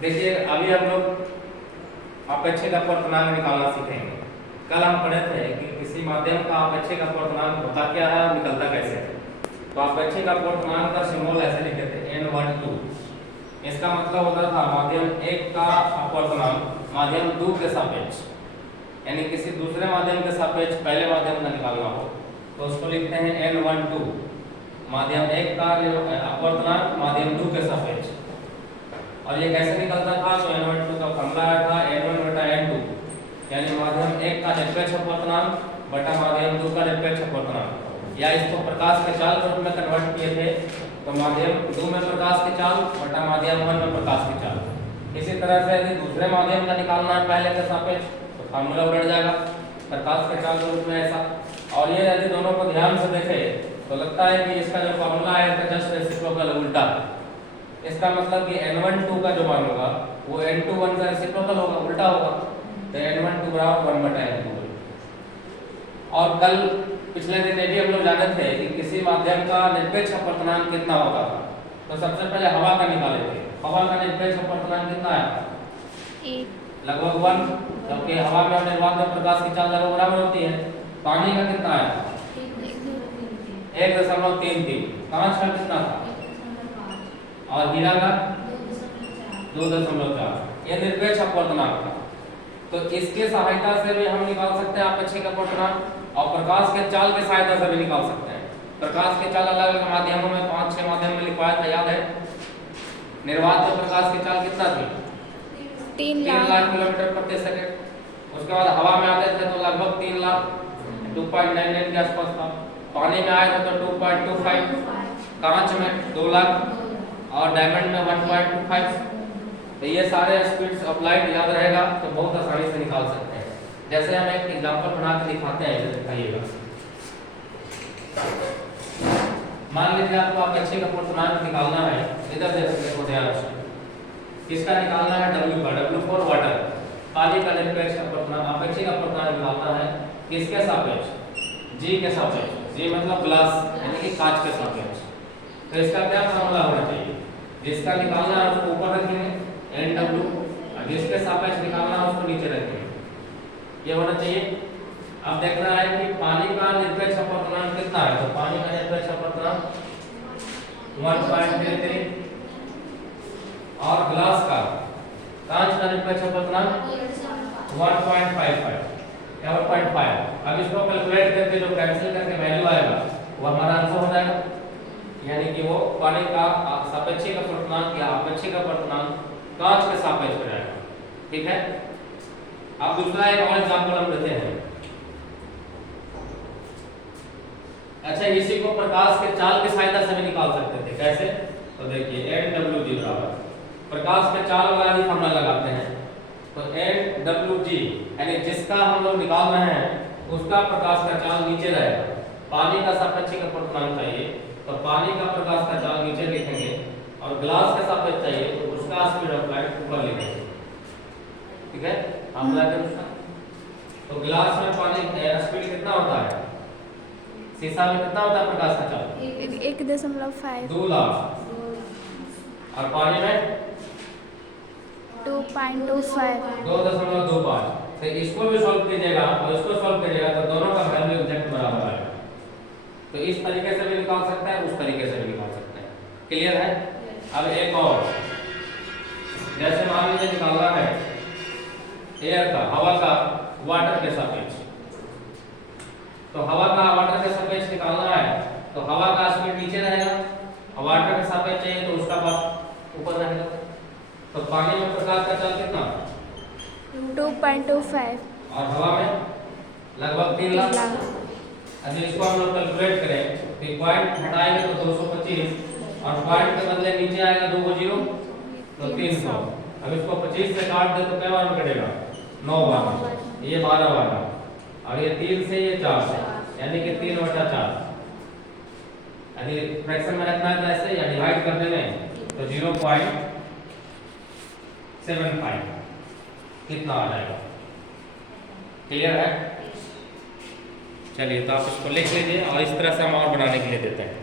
देखिए अभी हम लोग अपेक्षित अपवर्तनांक निकालना सीखेंगे। कल हम पढ़े थे कि किसी माध्यम का अपेक्षित अपवर्तनांक होता क्या है और निकलता कैसे है। तो अपेक्षित अपवर्तनांक का सिंबल ऐसे लिखे थे N12। इसका मतलब होता था माध्यम 1 का अपवर्तनांक माध्यम 2 के सापेक्ष, यानी किसी दूसरे माध्यम के सापेक्ष पहले माध्यम का निकालना हो तो उसको लिखते हैं N12। माध्यम 1 का अपवर्तनांक माध्यम 2 के सापेक्ष। और ये कैसे निकलता था? तो N12 का फॉर्मूला आया था N1/N2, यानी माध्यम 1 का निरपेक्ष अपवर्तनांक बटा माध्यम 2 का निरपेक्ष अपवर्तनांक। या इसको प्रकाश के चाल के रूप में कन्वर्ट किए थे तो माध्यम 2 में प्रकाश की चाल बटा माध्यम 1 में प्रकाश की चाल। इसी तरह से यदि दूसरे माध्यम का निकालना है पहले के सापेक्ष तो फॉर्मूला उलट जाएगा प्रकाश के चाल के रूप में ऐसा। और ये यदि दोनों को ध्यान से देखें तो लगता है कि इसका जो फॉर्मूला है इसका जस्ट रेसिप्रोकल उल्टा। इसका मतलब कि N12 का जो मान होगा वो N21 का रेसिप्रोकल होगा, उल्टा होगा। तो N12 बराबर 1/N2। और कल पिछले दिन ये भी हम लोग जाने थे कि किसी माध्यम का निरपेक्ष अपवर्तनांक कितना होगा। तो सबसे पहले हवा का निकाले थे। हवा का निरपेक्ष अपवर्तनांक कितना है? लगभग 1, क्योंकि हवा में और निर्वात में प्रकाश की चाल लगभग बराबर होती है। पानी का कितना है? 1.33। कांच का कितना था? और हीरा का 2.4। यह निरपेक्ष अपवर्तनांक था। तो इसके सहायता से भी हम निकाल सकते हैं अपेक्षित अपवर्तनांक और प्रकाश के चाल की सहायता से भी निकाल सकते हैं। प्रकाश के चाल अलग अलग माध्यमों में 5-6 माध्यम में लिखवाया था, याद है? निर्वात में प्रकाश की चाल कितना थी? 3 लाख किलोमीटर प्रति सेकंड। उसके बाद हवा में आते थे तो लगभग 3 लाख 2.99 के आसपास था। पानी में आए थे तो 2.25, कांच में 2 लाख और डायमंड में 1.25। तो ये सारे स्पीड्स ऑफ लाइट याद रहेगा तो बहुत आसानी से निकाल सकते हैं। जैसे हम एक एग्जांपल बना के दिखाते हैं, इसे दिखाइएगा। मान लीजिए आपको अपेक्षित अपवर्तनांक निकालना है, इधर देखो ध्यान से। किसका निकालना है? W का। W फॉर वाटर, पानी का निरपेक्ष अपवर्तनांक अपेक्षित अपवर्तनांक निकालना है। किसके सापेक्ष? G के सापेक्ष। G मतलब ग्लास यानी कि कांच के सापेक्ष। तो इसका क्या फॉर्मूला होना चाहिए? जिसका निकालना है उसको ऊपर रखेंगे NW, और जिसके सापेक्ष निकालना है उसको नीचे रखेंगे। ये होना चाहिए। अब देखना है कि पानी का निरपेक्ष अपवर्तनांक कितना है। तो पानी का निरपेक्ष अपवर्तनांक 1.33 और ग्लास का, कांच का निरपेक्ष अपवर्तनांक 1.55 या 1.5। अब इसको कैलकुलेट करके जो कैंसिल करके वैल्यू आएगा वो हमारा आंसर हो जाएगा, यानी कि वो पानी का सापेक्षिक अपवर्तनांक या अपेक्षित अपवर्तनांक कांच के सापेक्ष हो जाएगा। ठीक है। अब दूसरा एक और एग्जांपल हम लेते हैं। अच्छा, इसी को प्रकाश के चाल की सहायता से भी निकाल सकते थे। कैसे? तो देखिए NWG बराबर प्रकाश के चाल वाला ही फॉर्मूला लगाते हैं। तो NWG यानी जिसका हम लोग निकाल रहे हैं उसका प्रकाश का चाल नीचे रहेगा। पानी का सापेक्षिक अपवर्तनांक चाहिए तो पानी का प्रकाश का चाल नीचे लिखेंगे और ग्लास के सापेक्ष चाहिए तो उसका स्पीड ऑफ लाइट ऊपर लिखेंगे। ठीक है, फॉर्मूला के अनुसार। तो ग्लास में पानी स्पीड कितना होता है? शीशा में कितना होता है प्रकाश का चाल? 1.5 2 लाख। और पानी में 2.25 2.25। तो इसको भी सॉल्व कीजिएगा और इसको सॉल्व कीजिएगा तो दोनों का वैल्यू एग्जैक्ट बराबर आएगा। तो इस तरीके से भी निकाल सकते हैं, उस तरीके से भी निकाल सकते हैं। क्लियर है? अब एक और, जैसे मान लीजिए निकालना है एयर का, हवा का वाटर के सापेक्ष। तो हवा का वाटर के सापेक्ष निकालना है तो हवा का स्पीड नीचे रहेगा और वाटर के सापेक्ष चाहिए तो उसका पाथ ऊपर रहेगा। तो पानी में प्रकाश का चाल कितना? 2.25 और हवा में लगभग 3 लाख। अगर इसको हम लोग कैलकुलेट करें तो पॉइंट हटाएंगे तो 225 और पॉइंट के बदले नीचे आएगा 2 0 तो 300। अब इसको 25 से काट दे तो क्या मान कटेगा? 9 बार। ये 12 बार और ये 3 से ये 4 से, यानी कि 3/4। यदि फ्रैक्शन में रखना है तो ऐसे या डिवाइड करने में तो 0.75 कितना आ जाएगा? क्लियर है? चलिए, तो आप इसको लिख लीजिए और इस तरह से हम और बनाने के लिए देते हैं।